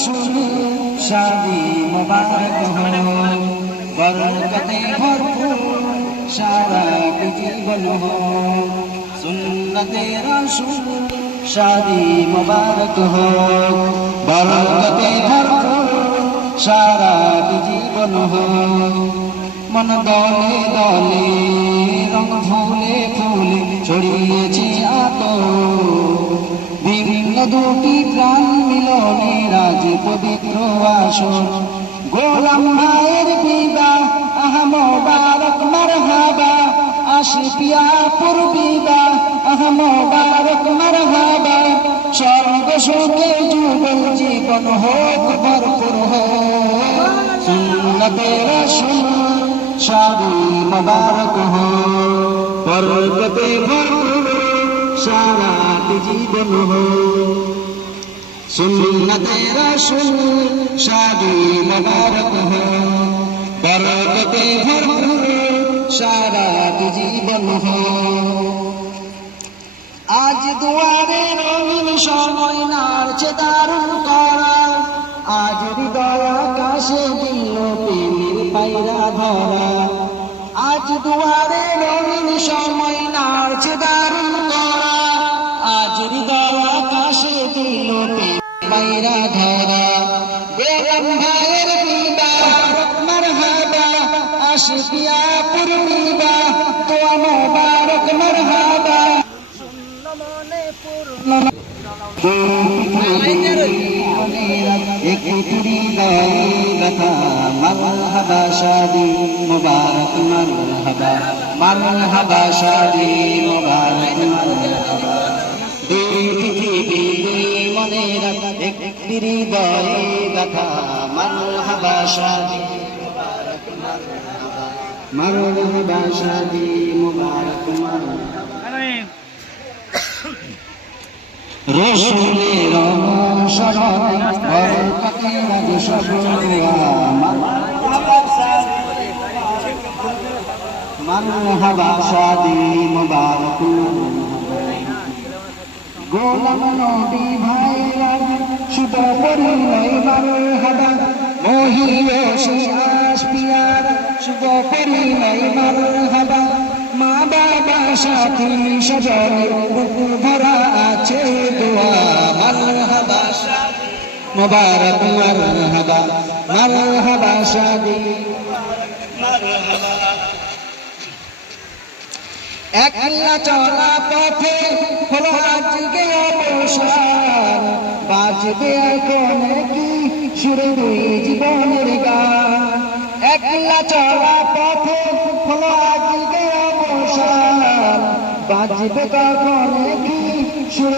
শুনে শাদি মুবারক हो बरकते भरपूर सारा जीवन हो सुन्नते रसूल शादी मुबारक हो बरकते भरपूर सारा जीवन हो मन दले दले रंग फूले फूले ছড়িয়েছে আতো বিভিন্ন দুটি প্রাণ মিলনে রাজ পবিত্র আসর গোলাম ভাইয়ের বিদাহ আহা মোবারক মারহাবা আশিকিয়া পূর্বিদা আহা মোবারক মারহাবা স্বর্গ সুখে যুগল জীবন হোক ভরপুর হোক সুন্নতে রাসূল শাদি মুবারক हो बरकते भरपूर सारा जीवन हो सुन्नते रसूल शादी मुबारक हो बरकते भरपूर सारा जीवन हो आज दुआरे रंगीन समय नाचे दारुण करा आज हृदय आकाशे दिल प्रेमेर पायरा धरा आज दुआरे रंगीन समय नाचे दारुण करा आज हृदय आकाशे दिल पायरा धरा गोलाम भाइয়ের বিদাহ মারহাবা আশিকিয়া পূর্ণিমা দোয়া মুবারক মারহাবা শূন্য মনে পূর্ণ एक तुरी लता मरहबा शादी मुबारक मरहबा मरहबा शादी मुबारक मरहबा पृथ्वी मनेर एक तुरी लता मरहबा शादी मुबारक मरहबा मरहबा शादी मुबारक मरहबा रसूलेर शरण बरकते राज सबुआ मरहबा शादी मुबारक गोलाम नबी भाईरा शुभ परिणय मरहबा मोहियो शियास पियार शुभ परिणय मरहबा মা বাবা সাথী সজনের বুক ভরা আছে দোয়া মারহাবা শাদি মুবারক মারহাবা মারহাবা শাদি মারহাবা একলা চলা পথে হলো আজকে অবসর বাজবে এখন কি সুরে জীবনের গান একলা চলা পথে হলো আজকে বাজবে কখন কি সুর